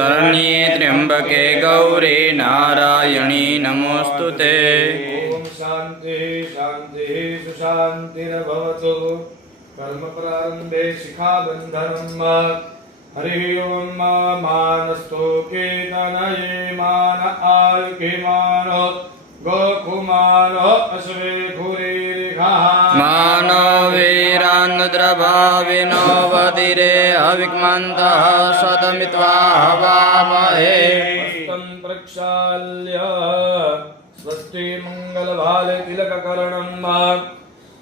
शरण्ये त्र्यंबके गौरी नारायणी नमोस्तुते। ओम शांति शांति सुशांतिर्भवतु। कर्म प्रारंभे शिखाबंधनम्। हरि ओम मानस्तो केतनये मान आर्के मानो गोकुमानो अश्वे भूरिरिघः मानो वीरान्नुद्रभाविनो वदिरे अविक्मन्तः सदमित्वा हवामहे। हस्तं प्रक्षाल्य स्वस्ति मंगलभालतिलककर्णम्।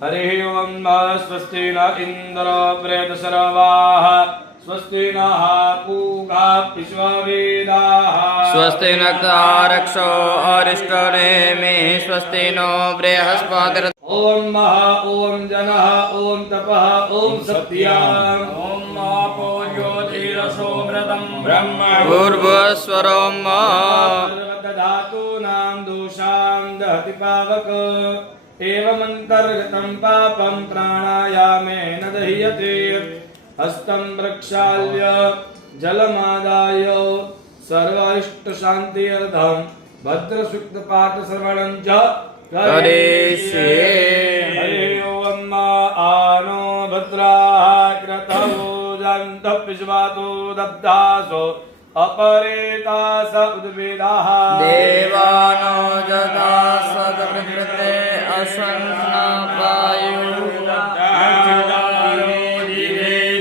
हरि ओम स्वस्ति न इन्द्रो प्रेतशर्वाः स्वस्ति नः पूषा विश्ववेदाः स्वस्ति नक्तारक्षो अरिष्टनेमि स्वस्ति नो बृहस्पतिर्। ओम महा ओम जनः ओम तपः ओम सत्याम् ओम आपो ज्योतिरसो व्रतं ब्रह्म पूर्वस्वरम् धातूनां दोषां दहति पावक एवमन्तर्गतं पापं प्राणायामेन दह्यते। हस्तं प्रक्षाल्य जलमादाय सर्वारिष्टशान्त्यर्थं भद्रसूक्तपाठश्रवणं च करिष्ये। हरि ओम आनो भद्राः क्रतवो जन्तः पिष्वातो दब्धासो अपरेतास उद्वेदाः देवानो जदा सदविकृते असन्नपायु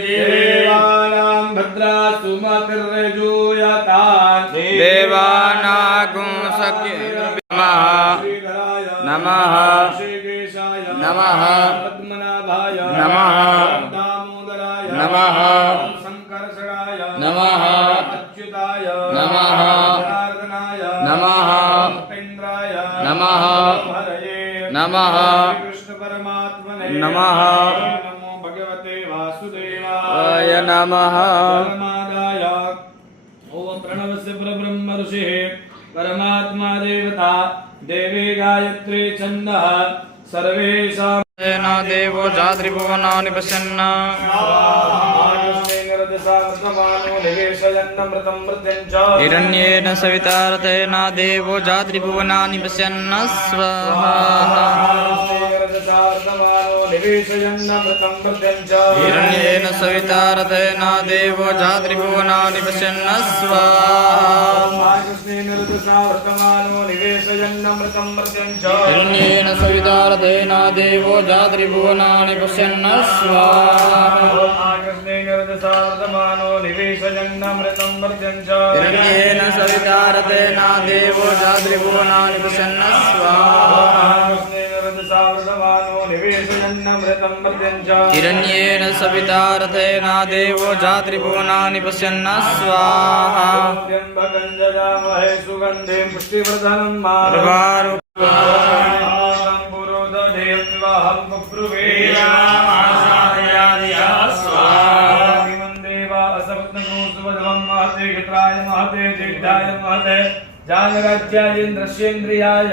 देवानां भद्रासु मतिर्यजूयतान् देवानागुं सख्य नमः श्रीकेशाय नमः पद्मनाभाय नमः दामोदराय नमः संकर्षणाय नमः अच्युताय नमः जनार्दनाय नमः उपेन्द्राय नमः हरये नमः कृष्ण परमात्मने नमः नमो भगवते वासुदेवाय नमः। परमादाय ओम प्रणवस्य परब्रह्म ऋषिः परमात्मा देवता देवी गायत्री छन्दः सर्वेषां न देवो जात्रिभुवनानि पश्यन् हिरण्येन सवितारतेन देवो जात्रिभुवनानि पश्यन् स्वाहा। हिरण्येन सवितारतेन देवो जात्रिभुवनानि पश्यन् स्वाहा। हिरण्येन सवितारतेन देवो जात्रिभुवनानि पश्यन् स्वाहा। हिरण्येन सवितारतेन देवो जात्रिभुवनानि पश्यन् स्वाहा। हिरण्येन सवितारतेन देवो जात्रिभुवनानि पश्यन् स्वाहा। सुगंधे पुष्टिवर्धनम् जानराज्यायेन्द्रस्येन्द्रियाय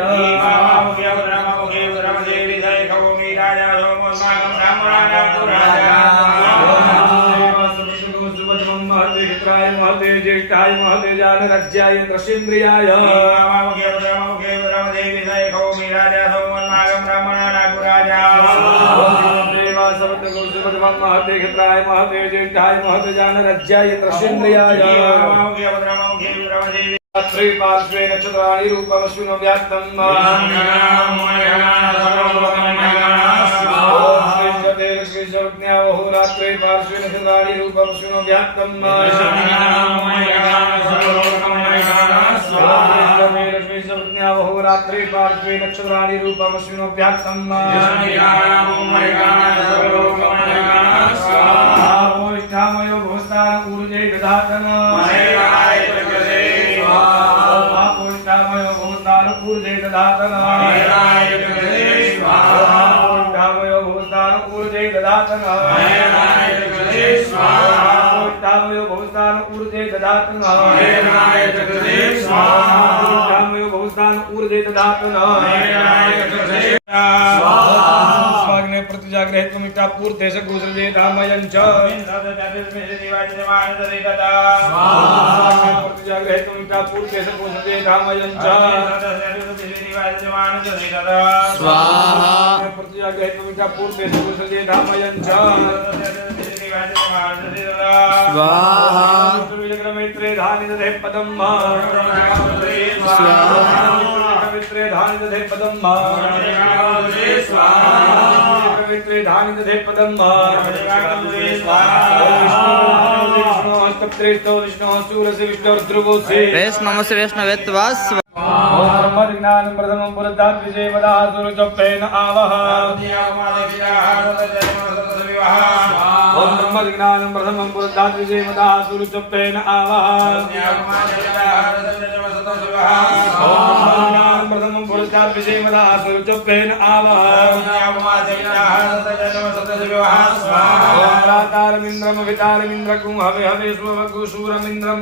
महते ज्येष्ठाय महते जानराज्यायेन्द्रस्येन्द्रियाय महते क्षत्राय महते ज्येष्ठाय महते जानराज्यायेन्द्रस्येन्द्रियाय पार्श्वे नक्षत्राणि रूपमश्विनो व्याप्तम् रात्रे पार्श्वे नक्षत्राणि रूपमश्विनो व्याप्तम् रात्रे पार्श्वे नक्षत्राणि रूपमश्विनो व्याप्तम् इष्ठामयो भवस्तान ऊर्जे दधातन ऊर्जे दधातन ऊर्जे दधातन ऊर्जे दधातन ऊर्जे दधातन स्वाग्ने प्रतिजाग्रहे त्वमिष्टा पूर्ते स गोसृजे धामयं च प्रतिजाग्रहेत्वमिता पूर्ते सपोषते धामयञ्च स्वाहा प्रतिजाग्रहेत्वमिता पूर्ते सपोषते धामयञ्च स्वाहा विजयक्रमेत्रे धानि दधे पदं विजयक्रमेत्रे धानि दधे पदं विजयक्रमेत्रे धानि दधे पदं विष्णुः सूरसे विष्णुर्ध्रुवोऽसि वैष्णवस्य वैष्णवेत्वा ओम ब्रह्मज्ञानं प्रथमं पुरस्तात् विजयवदाः सुरचप्पेन आवह ओम ब्रह्मज्ञानं प्रथमं पुरस्तात् विजयवदाः सुरचप्पेन आवह ओम प्रथमं पुरस्तात् विजयवदाः सुरचप्पेन आवह ओम रातारमिन्द्रं वितारमिन्द्रकुं हवे हवे स्ववकुशूरमिन्द्रं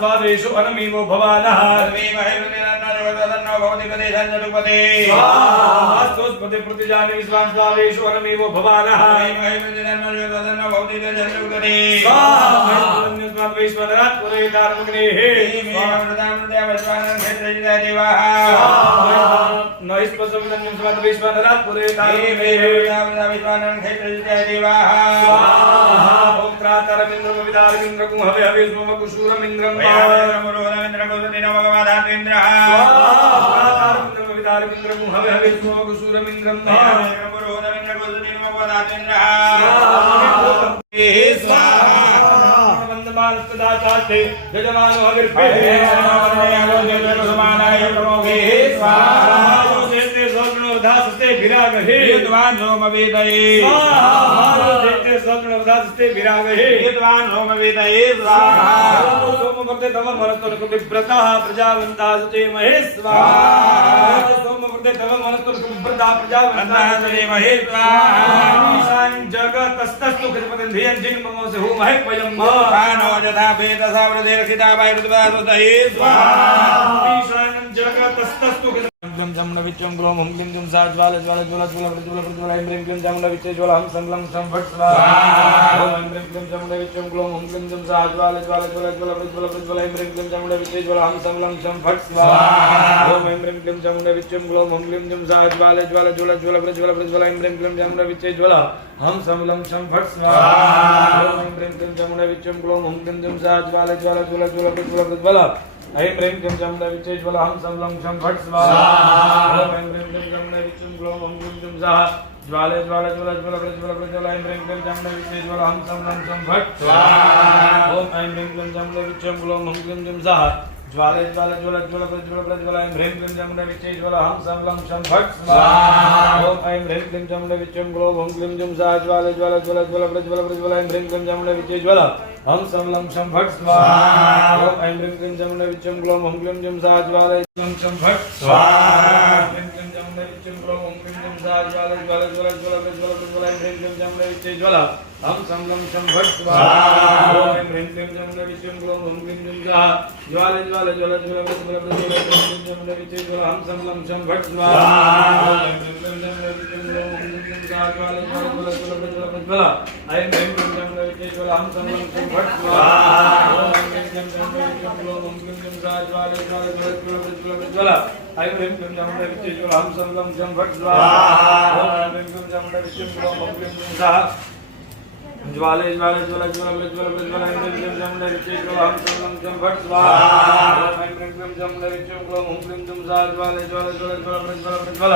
स्वादेशु अनमीमो भवानः स्वास्पति प्रतिजानि विश्वान् स्वावेषु अनमेव भवानः हवे हवे सोमकुशूरमिन्द्रं हवे हवे सोमकुशूरमिन्द्रं यजमानो स्वप्नोर्धास्ते विरागहे विद्वान् सोमवेदये स्वप्नोर्धास्ते विरागहे विद्वान् सोमवेदये सोमवर्ते तव मनस्तुलकुटि व्रतः प्रजावन्ताः ते महेश्वरा सोमवर्ते तव मनस्तुलकुटि व्रतः प्रजावन्ताः ते महेश्वरा जगतस्तस्तु कृतपतिं धियं जिन्ममो से हो महे पयं मानो यथा वेदसा वृदेर्खिता वायुर्द्वासुतये स्वाहा ईशानं जगतस्तस्तु जम जम नविच्यं ग्लोम हम क्लीं जम सा ज्वाल ज्वाल ज्वाल ज्वाल प्रज्वल प्रज्वल ऐं क्लीं जम नविच्य ज्वाल हम संगलं सं फट स्वाहा ओम ऐं क्लीं जम नविच्यं ग्लोम हम क्लीं जम सा ज्वाल ज्वाल ज्वाल ज्वाल प्रज्वल प्रज्वल ऐं क्लीं जम नविच्य ज्वाल हम संगलं सं फट स्वाहा ओम ऐं क्लीं जम नविच्यं ग्लोम हम क्लीं जम सा ज्वाल ज्वाल ज्वाल ज्वाल प्रज्वल प्रज्वल ऐं क्लीं जम नविच्य ज्वाल हम संगलं सं फट स्वाहा ओम ऐं क्लीं जम नविच्यं ग्लोम हम क्लीं जम सा ज्वाल ज्वाल ज्वाल ज्वाल प्रज्वल प्रज्वल ऐं क्लीं जम नविच्य ज्वाल हम संगलं सं फट स्वाहा ओम ऐं क्लीं जम नविच्यं ग्लोम हम क्लीं जम सा ज्वाल ज्वाल ज्वाल ज्वाल प्रज्वल प्रज्वल ऐं क्लीं जम नविच्य ज्वाल हम संगलं सं फट स्वाहा ओम ऐं क्लीं जम नविच्यं ग्लोम हम क्लीं जम सा ज्वाल ज्वाल ज्वाल ज्वाल प्रज्वल प्रज्वल ऐं क्लीं जम नविच्य ज्वाल हम संगलं सं फट स्वाहा ओम ऐं क्लीं जम नविच्यं ग्लोम हम क्लीं जम सा ज्वाल ज्वाल ज्वाल ज्वाल प्रज्वल प्रज्वल ऐं क्लीं जम नविच्य ज्वाल हम संगलं सं फट स्वाहा ओम ऐं क्लीं जम नविच्यं ग्लोम हम क्लीं जम सा ज्वाल सं फट स्वाहा क्लीं जम नविच्यं ग्लोम हम क्लीं जम सा ज्वाल ज्वाल ज्वाल ज्वाल प्रज्वल प्रज्वल ऐं क्लीं जम नविच्य ज्वाल हम संगलं सं फट स्वाहा ओम ऐं क्लीं जम नविच्यं ग्लोम हम क्लीं जम सा ज्वाल ज्वाल ज्वाल ज्वाल प्रज्वल प्रज्वल ऐं क्लीं जम नविच्य ज्वाल हम संगलं सं फट स्वाहा ओम ऐं क्लीं जम नविच्यं ग्लोम हम क्लीं जम सा ज्वाल ज्वाल ज्वाल ज्वाल प्रज्वल प्रज्वल ऐं क्लीं जम नविच्य ज्वाल हम संगलं सं फट स्वाहा ओम ऐं क्लीं जम नविच्यं ग्लोम हम क्लीं जम सा ज्वाल ज्वाल ज्वाल ज्वाल प्रज्वल प्रज्वल ऐं क्लीं जम नविच्य ज्वाल हम संगलं सं फट स्वाहा ओम ऐं क्लीं जम नविच्यं ग्लोम हम क्लीं जम सा ज्वाल ज्वाल ज्वाल ज्वाल प्रज्वल प्रज्वल ऐं क्लीं जम नविच्य ज्वाल हम संगलं सं फट स्वाहा ओम ऐं क्लीं जम नविच्यं ग्लोम हम क्लीं जम सा ज्वाल ज्वाल ज्वाल ज्वाल प्रज्वल प्रज्वल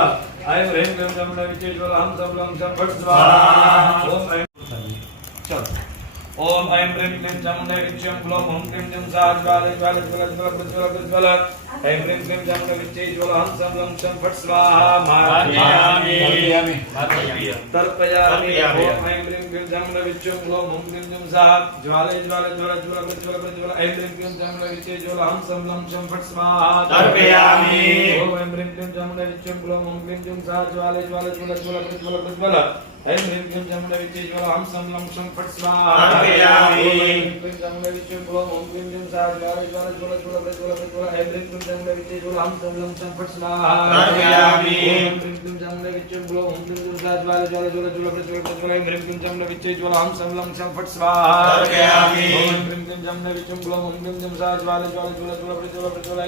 ऐं क्लीं जम नविच्य ज्वाल हम संगलं सं फट स्वाहा ओम ऐं चल ओम ऐं क्लीं जम नविच्यं ग्लोम हम क्लीं जम सा ज्वाल ज्वाल ज्वाल ज्वाल प्रज्वल प्रज्वल ऐं क्लीं जम नविच्य ज्वाल हम संगलं सं फट स्वाहा तर्पयामि ओम ऐं क्लीं जम नविच्यं ग्लोम हम क्लीं जम सा ज्वाल ज्वाल ज्वाल ज्वाल प्रज्वल प्रज्वल ऐं क्लीं जम नविच्य ज्वाल हम संगलं सं फट स्वाहा तर्पयामि ओम ऐं क्लीं चामुण्डे विच्चं ग्लों ॐ क्लीं जुं सा ज्वाले ज्वाले ज्वल ज्वल प्रज्वल प्रज्वल ऐं ह्रीं क्लीं चामुण्डे विच्चे ज्वल हं सं लं शं फट् स्वाहा ॐ क्लीं चामुण्डे विच्चं ग्लों ॐ क्लीं जुं सा ज्वाले ज्वाले ज्वल ज्वल प्रज्वल प्रज्वल ऐं ह्रीं क्लीं चामुण्डे विच्चे ज्वल हं सं लं शं फट् स्वाहा ॐ क्लीं चामुण्डे विच्चं ग्लों ॐ क्लीं जुं सा ज्वाले ज्वाले ज्वल ज्वल प्रज्वल प्रज्वल ऐं ह्रीं क्लीं चामुण्डे विच्चे ज्वल हं सं लं शं फट् स्वाहा ॐ क्लीं चामुण्डे विच्चं ग्लों ॐ क्लीं जुं सा ज्वाले ज्वाले ज्वल ज्वल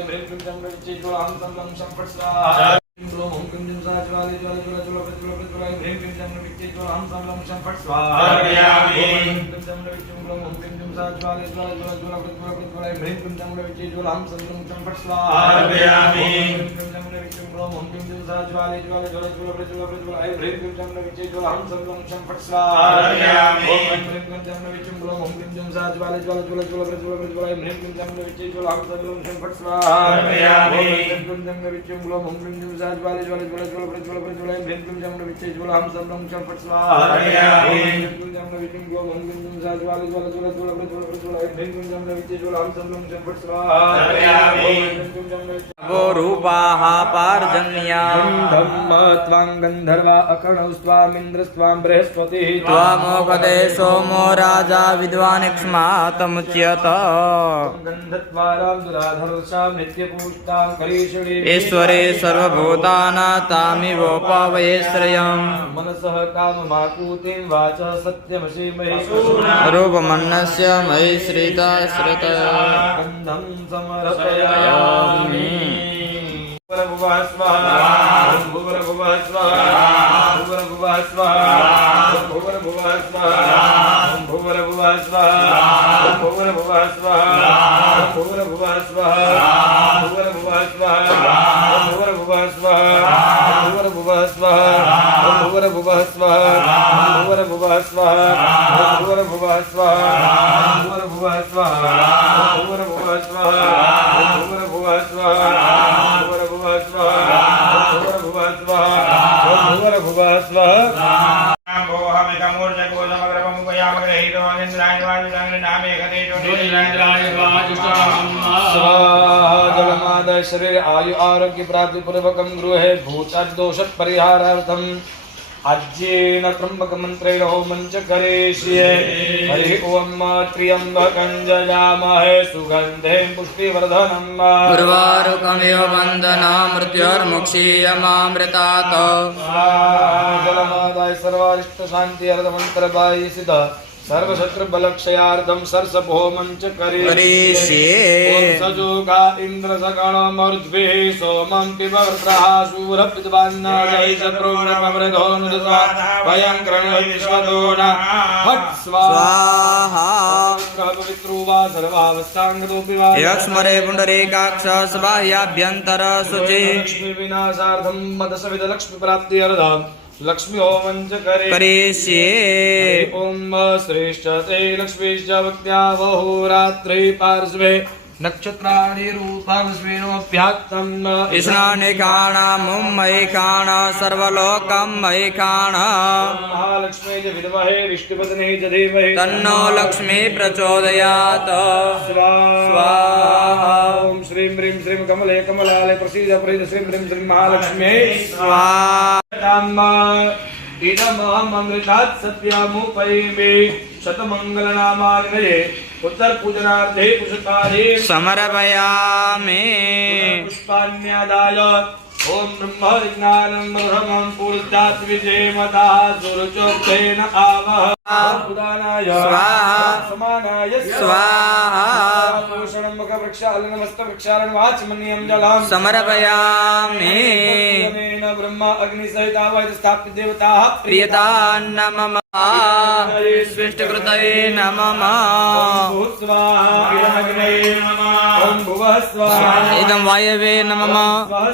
प्रज्वल प्रज्वल ऐं ह्रीं क्लीं चामुण्डे विच्चे ज्वल हं सं लं शं फट् स्वाहा ग्लों ॐ क्लीं जुं सा ज्वाले ज्वाले ज्वल ज्वल प्रज्वल प्रज्वल ऐं ह्रीं क्लीं चामुण्डे विच्चे ज्वल हं सं लं शं फट् स्वाहा ॐ क्लीं चामुण्डे विच्चं ग्लों ॐ क्लीं जुं सा ज्वाले ज्वाले ज्वल ज्वल प्रज्वल प्रज्वल ऐं ह्रीं क्लीं चामुण्डे विच्चे ज्वल हं सं लं शं फट् स्वाहा ॐ क्लीं चामुण्डे विच्चं ग्लों ॐ क्लीं जुं सा ज्वाले ज्वाले ज्वल ज्वल प्रज्वल प्रज्वल ऐं ह्रीं क्लीं चामुण्डे विच्चे ज्वल हं सं लं शं फट् स्वाहा ॐ क्लीं चामुण्डे विच्चं ग्लों ॐ क्लीं जुं सा ज्वाले ज्वाले ज्वल ज्वल प्रज्वल प्रज्वल ऐं ह्रीं क्लीं चामुण्डे विच्चे ज्वल हं सं लं शं फट् स्वाहा ॐ क्लीं चामुण्डे विच्चं ग्लों ॐ क्लीं जुं सा ज्वाले ज्वाले ज्वल ज्वल प्रज्वल प्रज्वल ऐं ह्रीं क्लीं चामुण्डे विच्चे ज्वल हं सं लं शं फट् स्वाहा ॐ क्लीं चामुण्डे विच्चं ग्लों ॐ क्लीं जुं सा ज्वाले ज्वाले ज्वल ज्वल प्रज्वल प्रज्वल ऐं ह्रीं क्लीं चामुण्डे विच्चे ज्वल हं सं लं शं फट् स्वाहा ॐ क्लीं चामुण्डे वो रूपाः पार्जन्याम् धम्म त्वां गन्धर्वा अकर्णौ स्वामिन्द्रस्त्वां बृहस्पतिः त्वामोपदे सोमो राजा विद्वानिक्ष्मातमुच्यत गन्धत्वारां दुराधर्षां नित्यपूष्टां करीषिणीं ईश्वरे सर्वभूतानां तामिवोपावये श्रियम् मनसः काममाकूतिं वाचः सत्यमसि महि रूपमन्नस्य मयि श्रिता श्रुत गन्धं समर्पयामि भुवः स्वाहा भुवः स्वाहा भुवः स्वाहा भुवः स्वाहा भुवः स्वाहा भुवः स्वाहा भुवः स्वाहा भुवः स्वाहा भुवः स्वाहा भुवः स्वाहा भुवः स्वाहा भुवः स्वाहा भुवः स्वाहा भुवः स्वाहा भुवः स्वाहा भुवः स्वाहा जलमादय शरीर आयु आरोग्य प्राप्ति पूर्वकं गृहे भूतदोष परिहारार्थम अज्येन त्र्यंबक मंत्रेण होमं च करिष्ये हरि ओम त्र्यंबकं जयामहे सुगन्धिं पुष्टिवर्धनम् उर्वारुकमिव बन्धना मृत्युर्मुक्षीयमामृतात् जलमादाय सर्वारिष्ट शांति अर्ध मंत्र बायसित सर्वशत्रु बलक्षयार्धं सरसभोमं च करिष्ये ओम सजोगा इंद्र सकणमर्द्भिः सोमं पिबवृत्रः शूरपितवान्नाजै च प्रोणमृधोनुदसा वयं कृणोश्वदोना फट् स्वाहा पवित्रो वा सर्वावस्थाङ्गतोऽपि वा यक्ष्मरे पुण्डरीकाक्ष स्वाह्याभ्यन्तर शुचि लक्ष्मी विनाशार्थं मदसविद लक्ष्मी प्राप्ति अर्धम् लक्ष्मी होमं च करिष्ये ओम श्रेष्ठ ते लक्ष्मीश्च भक्त्या बहुरात्रि पार्श्वे नक्षत्राणि रूपांस्वेनोऽभ्याक्तम् स्नानिकाणां मयिकाण सर्वलोकं मयिकाण महालक्ष्मी च विद्महे विष्णुपत्नी च धीमहि तन्नो लक्ष्मी प्रचोदयात् स्वाहा ओम श्रीं ह्रीं श्रीं कमले कमलाले प्रसीद प्रीत श्रीं ह्रीं श्रीं महालक्ष्मी स्वाहा इदमहमृतात् सत्यामुपैमि शतमङ्गलनामाग्नये उत्तरपूजनार्थे पुष्पादि समर्पयामि पुष्पाण्यादाय ओम ब्रह्मविज्ञानं ब्रह्मं पूर्जात् विजयमतः सुरचोक्तेन आवह उदानाय स्वाहा समानाय स्वाहा भूषणं मुखवृक्षालनमस्तवृक्षालं वाचमन्यं जलं समर्पयामि ब्रह्मेण ब्रह्म अग्निसहितावै स्थापित देवताः प्रियतान्नमः स्विष्टकृतये नमः स्वाहा इदमग्नये नमः ओम भुवः स्वाहा इदं वायवे नमः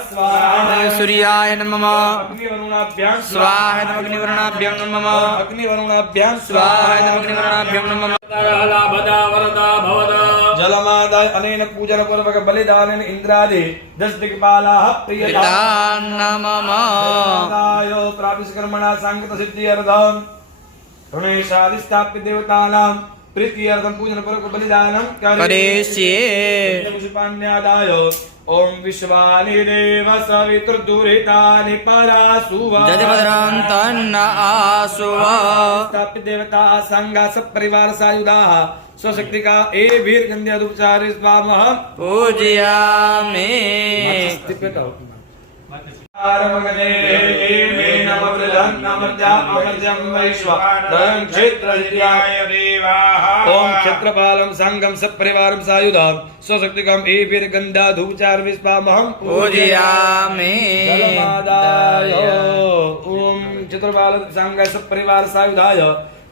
स्वाहा सूर्याय नमः अग्निवरुणाभ्यां स्वाहा अग्निवर्णाभ्यां नमः अग्निवरुणाभ्यां स्वाहा अग्निवर्णाभ्यां नमः जलमादाय अनेन पूजन पूर्वक बलिदानेन इंद्रादि 10 दिक्पालाः प्रियतान्नमः प्रापिष्कर्मणा सांगत सिद्धि अर्धम् ऋणेशादि स्थाप्य देवतानां प्रीत्यर्थं पूजनपूर्वक बलिदानं करिष्ये पुष्पाण्यादाय ओम विश्वानि देव सवितुर्दुरितानि परासुव जतिभद्रं तन्न आसुव स्थापित देवता संगा सब परिवार सायुधाः स्वशक्ति का ए वीर गंध्यादुपचारि स्वामः पूजयामि आरमगने मे नमः वृद्धं नमर्जा अमर्जं वैश्वं क्षेत्रजित्याय देवाः ओम क्षेत्रपालं संगम सपरिवारं सायुधं स्वशक्तिकं ए वीर गंधा धूपचार विस्वामहं पूजयामि जलमादाय ओम क्षेत्रपाल संग सपरिवार सायुधाय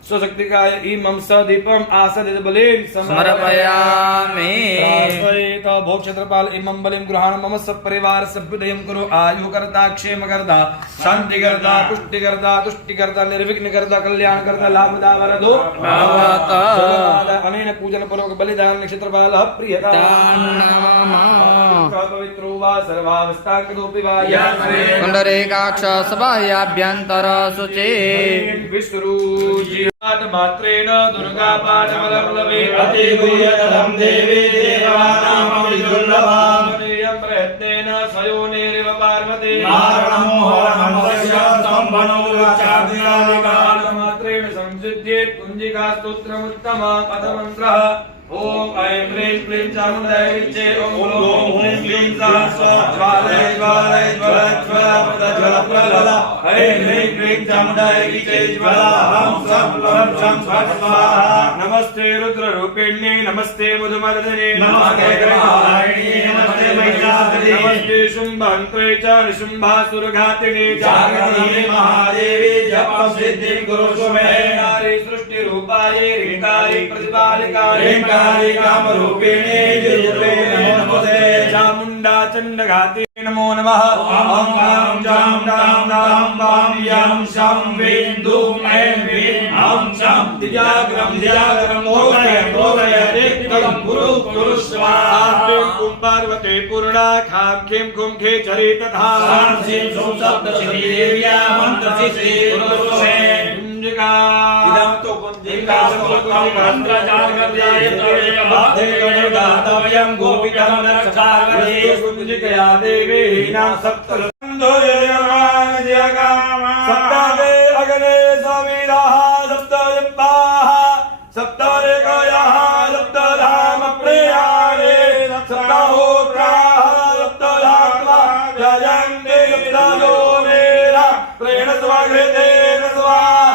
स्वशक्तिकाय इमं सदीपम आसदित बलिं समर्पयामि प्रार्थयेत भो क्षेत्रपाल इमं बलिं गृहाण मम सपरिवार सभ्युदयं करो आयु करता क्षेम करता शांति करता पुष्टि करता तुष्टि करता निर्विघ्न करता कल्याण करता लाभदा वरदो भवता अनेन पूजन पूर्वक बलिदान क्षेत्रपाल प्रियता पवित्रो वा सर्वावस्थांगोपि वा पुंडरीकाक्ष सभायाभ्यन्तर शुचि विष्णुरूजी मात्रेण दुर्गा पाठमलवलवे अतिगुह्यतरं देवी देवानां विदुर्लभां प्रयत्नेन स्वयोनिरिव पार्वती मात्रेण संसिद्ध्येत् कुञ्जिका स्तोत्रमुत्तम पदमन्त्रः ओम ऐं ह्रीं क्लीं चामुण्डाय विच्चे ओम ह्लूं ह्रीं क्लीं सः ज्वालय ज्वालय ज्वल ज्वल ज्वल प्रल ऐं ह्रीं क्लीं चामुण्डाय विच्चे ज्वला हं सं लं शं फट् स्वाहा नमस्ते रुद्ररूपिण्ये नमस्ते मधुमर्दिने नमस्ते ग्रहाणि नमस्ते महिषासुरे नमस्ते शुम्भन्त्रे च निशुम्भासुरघातिने जागृति महादेवी जपं सिद्धिं कुरुषु मे नारी सृष्टिरूपायै ह्रीङ्कारि प्रतिपालिकायै कामरूपिणे नमोते चामुण्डा चण्डघाते नमो नमः ॐ गां जां डां दां वां यं शं वीं दूं ऐं वीं ॐ शं दिजाग्रं मोदय रिक्तं कुरु स्वाहा ॐ पार्वती पूर्णा खां खीं खुं खे चरि तथा सांसिं सुं सप्तशतीदेव्या मन्त्रसिद्धि कुरुषु मे कुञ्जिका इदं तु कुञ्जिका मंत्रजाल कर जाए तवे बाधे गणे दातव्यं गोपितं रक्षावती कुञ्जिकया देवी नाम सप्तलो यमान जगाम सप्तदे अग्ने सविदाः सप्तयप्पाः सप्तरेकयाः सप्तधाम प्रियाणे सप्तहोत्राः सप्तधात्वा जयन्ते सप्तयो मेरा प्रेण स्वघृतेन स्वाहा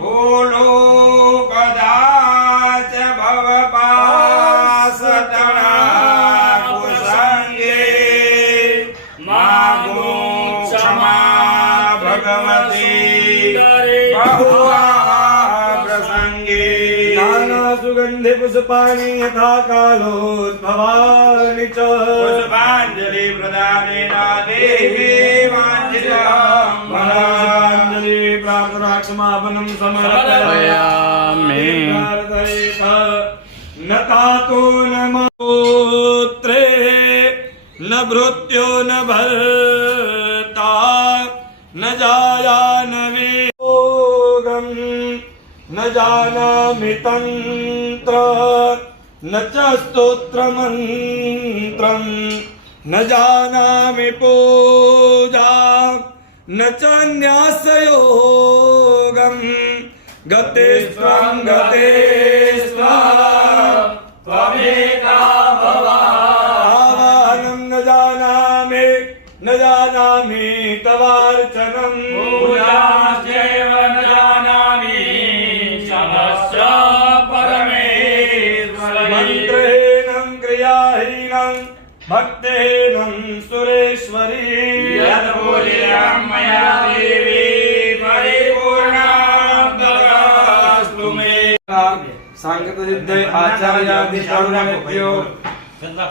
બોલો કદાચ ભવપાસતણા કુસંગે માગો ક્ષમા ભગવતી બહુઆ પ્રસંગે નાના સુગંધિ પુષ્પાણી યથા કાલોદ્ભવાનિ ચ પુષ્પાંજલિ પ્રદાનેન દેહી વાંછિતં ફલાંજલિ પ્રાર્થના ક્ષમાપનં સમર્પયામિ. ન તાતો ન પુત્રે ન ભૃત્યો ન ભર્તા ન જાયા ન વિયોગમ ન જાનામિ તંત્ર ન ચ સ્તોત્રમંત્રમ ન જાનામિ પૂજા ન ચ ન્યાસયોગમ ગતે સ્વં ગતે સ્વં ત્વમેકા ભવાનં ન જાનામિ તવાર્ચનમ પૂજાશ્ચૈવ ન જાનામિ શમશ્ચ પરમેશ્વરી મંત્રેણ ક્રિયાહીનં ભક્તેન સુરેશ્વરી યદ પૂજ્યં મયા દેવી પરિપૂર્ણાં તદાસ્તુ મે. સાંગતસિદ્ધે આચાર્યાદિતરુણેભ્યો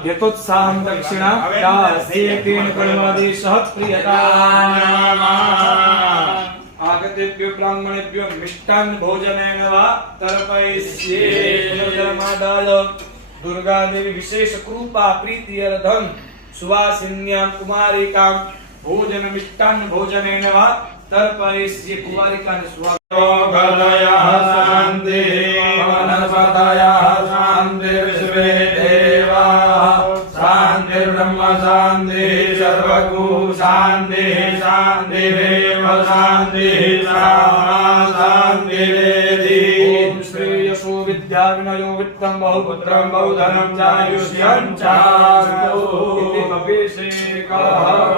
યતોત્સાહં દક્ષિણા દાસ્યેકેન કર્માદેશઃ પ્રિયતામ. આગતેભ્યો બ્રાહ્મણેભ્યો મિષ્ટાન્ન ભોજનેન વા તર્પયિષ્યે. પુનર્જન્માદાય દુર્ગાદેવી વિશેષ કૃપા પ્રીત્યર્થં સુવાસિન્યાં કુમારિકાં ભોજન મિષ્ટાન્ન ભોજનેન વા તર્પયિષ્યે. કુમારિકાને સુવા શાંતિ વનસ્પતયઃ શાંતિ વિશ્વે દેવાઃ શાંતિ બ્રહ્મ શાંતિ સર્વગુ શાંતિ શાંતિરેવ શાંતિ શાંતિ ઓમ શ્રી યશો વિદ્યા વિનયો વિત્તં બહુપુત્રં બહુધनं ચાયુષ્યં ચાસ્તુ ઇતિ અભિષેકઃ.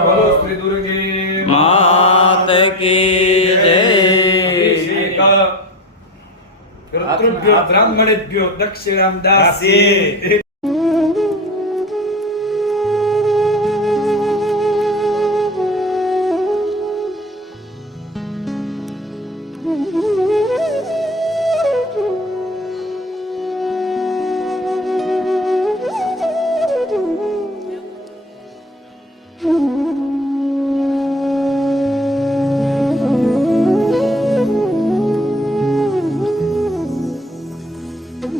બોલો શ્રી દુર્ગે માત કી જય. બ્રાહ્મણેભ્યો દક્ષિણાં દાસ્યે.